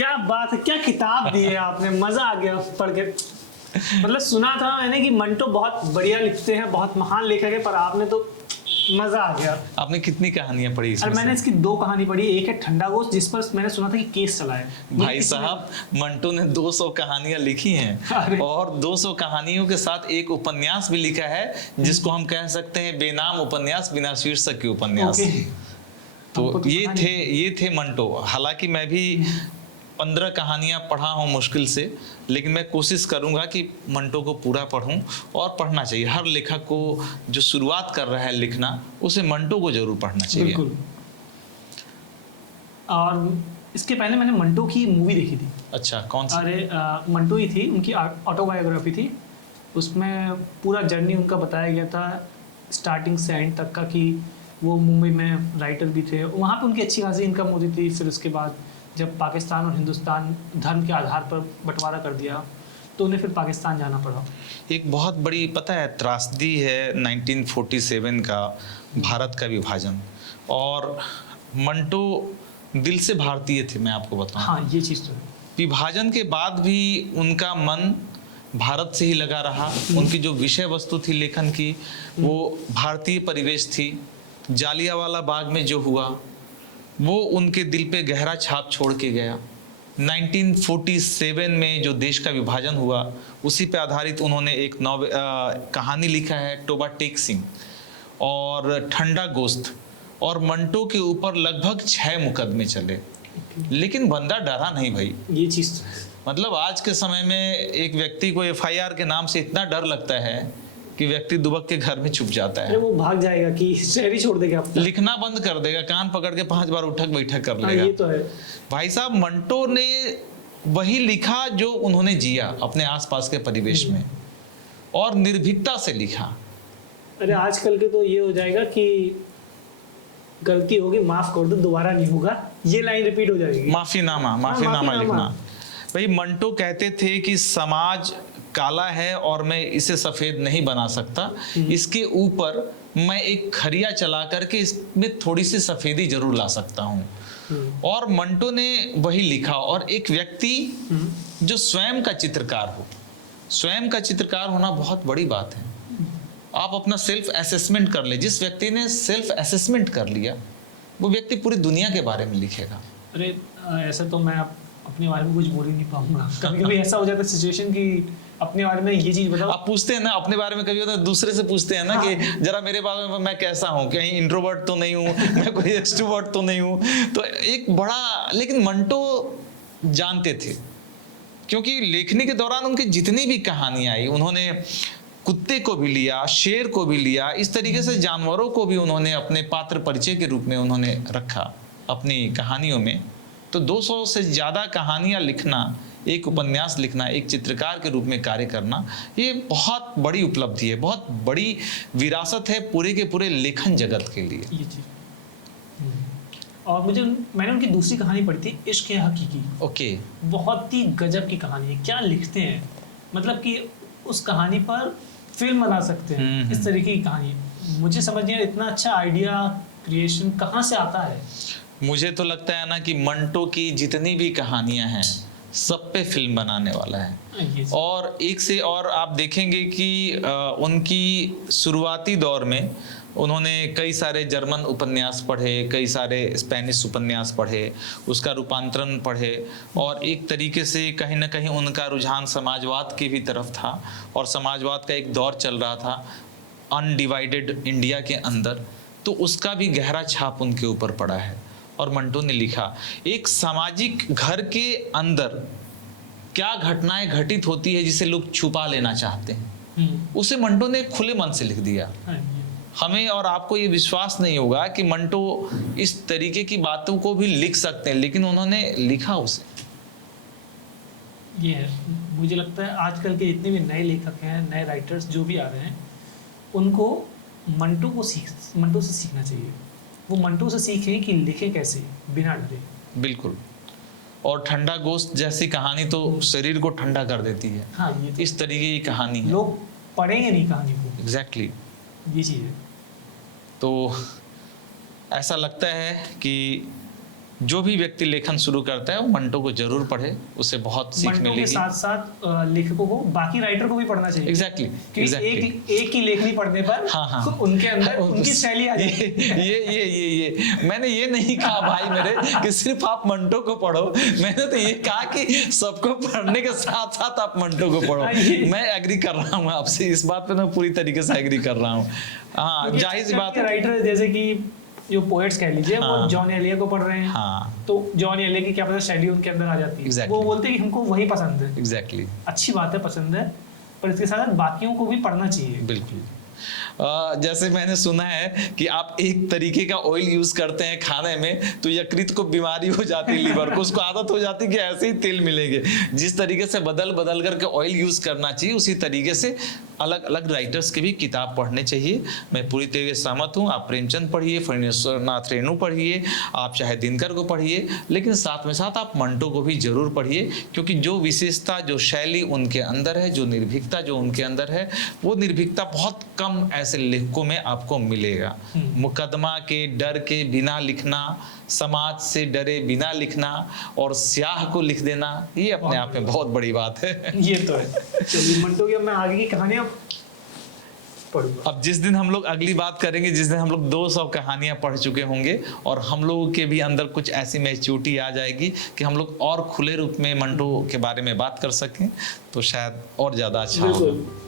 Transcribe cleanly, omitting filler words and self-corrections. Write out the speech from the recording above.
क्या बात है, क्या किताब दी है आपने, मजा आ गया पढ़ के। मतलब सुना था मैंने कि मंटो बहुत बढ़िया लिखते हैं, बहुत महान लेखक है, पर आपने तो मजा आ गया। आपने कितनी कहानियां पढ़ी इसमें? और मैंने इसकी 2 कहानी पढ़ी। एक है ठंडा गोश्त, जिस पर मैंने सुना था कि केस चला है। भाई साहब, मंटो ने 200 कहानियां लिखी हैं और 200 कहानियों के साथ एक उपन्यास भी लिखा है जिसको हम कह सकते हैं बेनाम उपन्यास, बिना शीर्षक के उपन्यास। तो ये थे मंटो। हालांकि मैं भी 15 कहानियां पढ़ा हूं मुश्किल से, लेकिन मैं कोशिश करूंगा कि मंटो को पूरा पढूं, और पढ़ना चाहिए। हर लेखक को जो शुरुआत कर रहा है लिखना, उसे मंटो को जरूर पढ़ना चाहिए। बिल्कुल। और इसके पहले मैंने मंटो की मूवी देखी थी। अच्छा, कौन सी? अरे मंटो ही थी, उनकी ऑटोबायोग्राफी थी। उसमें पूरा जर्नी उनका बताया गया था, स्टार्टिंग से एंड तक का, कि वो मुंबई में राइटर भी थे, वहाँ पे उनकी अच्छी खासी इनकम होती थी। फिर उसके बाद जब पाकिस्तान और हिंदुस्तान धर्म के आधार पर बंटवारा कर दिया, तो उन्हें फिर पाकिस्तान जाना पड़ा। एक बहुत बड़ी, पता है, त्रासदी है 1947 का, भारत का विभाजन। और मंटो दिल से भारतीय थे, मैं आपको बताऊं। हाँ, ये चीज़ तो है। विभाजन के बाद भी उनका मन भारत से ही लगा रहा। उनकी जो विषय वस्तु थी लेखन की, वो भारतीय परिवेश थी। जालियांवाला बाग में जो हुआ वो उनके दिल पे गहरा छाप छोड़ के गया। 1947 में जो देश का विभाजन हुआ, उसी पे आधारित उन्होंने एक कहानी लिखा है, टोबा टेक सिंह और ठंडा गोश्त। और मंटो के ऊपर लगभग 6 मुकदमे चले, लेकिन बंदा डरा नहीं भाई। ये चीज़ तो है। मतलब आज के समय में एक व्यक्ति को FIR के नाम से इतना डर लगता है कि व्यक्ति दुबक के घर में छुप जाता है। अरे वो भाग जाएगा कि शहर ही छोड़ देगा अपना। लिखना बंद कर देगा, कान पकड़ के 5 बार उठक बैठक कर लेगा। ये तो है भाई साहब, मंटो ने वही लिखा जो उन्होंने जिया अपने आसपास के परिवेश में, और निर्भीकता से लिखा। अरे आजकल के तो ये हो जाएगा कि गलती होगी माफ कर दो, दोबारा नहीं होगा, ये लाइन रिपीट हो जाएगी। माफीनामा लिखना। भाई मंटो कहते थे कि समाज काला है और मैं इसे सफेद नहीं बना सकता, इसके ऊपर मैं एक खरिया चला करके इसमें थोड़ी सी सफेदी जरूर ला सकता हूँ। और मंटो ने वही लिखा। और एक व्यक्ति जो स्वयं का चित्रकार हो, स्वयं का चित्रकार होना बहुत बड़ी बात है। आप अपना सेल्फ असेसमेंट कर ले। जिस व्यक्ति ने सेल्फ असेसमेंट कर लिया, वो व्यक्ति पूरी दुनिया के बारे में लिखेगा। अरे ऐसा तो मैं अपने बारे में कुछ बोल ही नहीं पाऊंगा। कभी कभी ऐसा हो जाता है सिचुएशन कि अपने बारे में ये चीज बताओ। आप पूछते हैं ना अपने बारे में, कभी होता है दूसरे से पूछते हैं ना, हाँ। कि जरा मेरे बारे में मैं कैसा हूँ, कहीं इंट्रोवर्ट तो नहीं हूँ, मैं कोई एक्सट्रोवर्ट तो नहीं हूँ। तो एक बड़ा, लेकिन मंटो जानते थे, क्योंकि लेखनी के दौरान उनकी जितनी भी कहानियां आई, उन्होंने कुत्ते को भी लिया, शेर को भी लिया, इस तरीके से जानवरों को भी उन्होंने अपने पात्र परिचय के रूप में उन्होंने रखा अपनी कहानियों में। तो 200 से ज्यादा कहानियां लिखना, एक उपन्यास लिखना, एक चित्रकार के रूप में कार्य करना, ये बहुत बड़ी उपलब्धि है, बहुत बड़ी विरासत है पूरे के पूरे लेखन जगत के लिए। ये चीज। और मैंने उनकी दूसरी कहानी पढ़ी थी, इश्क है हकीकी। ओके। बहुत ही गजब की कहानी है। क्या लिखते हैं, मतलब कि उस कहानी पर फिल्म बना सकते हैं, इस तरीके की कहानी। मुझे समझ नहीं आया इतना अच्छा आइडिया क्रिएशन कहाँ से आता है। मुझे तो लगता है ना कि मंटो की जितनी भी कहानियां हैं, सब पे फिल्म बनाने वाला है। और एक से और आप देखेंगे कि उनकी शुरुआती दौर में उन्होंने कई सारे जर्मन उपन्यास पढ़े, कई सारे स्पेनिश उपन्यास पढ़े, उसका रूपांतरण पढ़े, और एक तरीके से कहीं ना कहीं उनका रुझान समाजवाद की भी तरफ था। और समाजवाद का एक दौर चल रहा था अनडिवाइडेड इंडिया के अंदर, तो उसका भी गहरा छाप उनके ऊपर पड़ा है। और मंटो ने लिखा, एक सामाजिक घर के अंदर क्या घटनाएं घटित होती है जिसे लोग छुपा लेना चाहते हैं, उसे मंटो ने खुले मन से लिख दिया। हमें और आपको ये विश्वास नहीं होगा कि मंटो इस तरीके की बातों को भी लिख सकते हैं, लेकिन उन्होंने लिखा उसे। ये है, मुझे लगता है आजकल के जितने भी नए लेखक हैं, नए राइटर्स जो भी आ रहे हैं, उनको मंटो से सीखना चाहिए। वो मंटो से सीखें कि लिखे कैसे बिना डरे। बिल्कुल। और ठंडा गोश्त जैसी कहानी तो शरीर को ठंडा कर देती है। हाँ, ये तो इस तरीके की कहानी है। लोग पढ़ेंगे नहीं कहानी को। एग्जैक्टली। ये चीज़ है। तो ऐसा लगता है कि जो भी व्यक्ति लेखन शुरू करता है वो मंटो को जरूर पढ़े, उसे बहुत सीख मंटो के मिलेगी। साथ साथ लेखकों को, बाकी राइटर को भी पढ़ना चाहिए। एग्जैक्टली क्योंकि एक ही लेखनी पढ़ने पर हाँ। तो उनके अंदर उनकी शैली आ जाएगी। ये मैंने ये नहीं कहा भाई मेरे कि सिर्फ आप मंटो को पढ़ो, मैंने तो ये कहा कि सबको पढ़ने के साथ साथ आप मंटो को पढ़ो। मैं एग्री कर रहा हूँ आपसे, इस बात पे मैं पूरी तरीके से एग्री कर रहा हूँ। हाँ, जाहिर सी बात है। राइटर जैसे कि जो पोएट्स कह लीजिए, वो जॉन एलिया को पढ़ रहे हैं, हाँ, तो जॉन एलिया की क्या पता शैली उनके अंदर आ जाती है। Exactly. वो बोलते हैं कि हमको वही पसंद है। एग्जैक्टली अच्छी बात है, पसंद है, पर इसके साथ बाकियों को भी पढ़ना चाहिए। बिल्कुल। जैसे मैंने सुना है कि आप एक तरीके का ऑयल यूज करते हैं खाने में तो यकृत को बीमारी हो जाती है, लीवर को, उसको आदत हो जाती है कि ऐसे ही तेल मिलेंगे। जिस तरीके से बदल बदल करके ऑयल यूज करना चाहिए, उसी तरीके से अलग अलग राइटर्स की भी किताब पढ़ने चाहिए। मैं पूरी तरीके से सहमत हूँ। आप प्रेमचंद पढ़िए, फणीश्वर नाथ रेणु पढ़िए, आप चाहे दिनकर को पढ़िए, लेकिन साथ में साथ आप मंटो को भी जरूर पढ़िए, क्योंकि जो विशेषता, जो शैली उनके अंदर है, जो निर्भीकता जो उनके अंदर है, वो निर्भीकता बहुत कम ऐसे लेखकों में आपको मिलेगा। मुकदमा के डर के बिना लिखना, समाज से डरे बिना लिखना और स्याह को लिख देना, ये अपने आप में बहुत बड़ी बात है। ये तो है। चलिए मंटो की अब मैं आगे की कहानियां पढ़ूंगा। अब जिस दिन हम लोग अगली बात करेंगे, जिस दिन हम लोग 200 कहानियां पढ़ चुके होंगे और हम लोगों के भी अंदर कुछ ऐसी मैच्योरिटी आ जाएगी कि हम लोग और खुले रूप में मंटो के बारे में बात कर सकें, तो शायद और ज्यादा अच्छा होगा।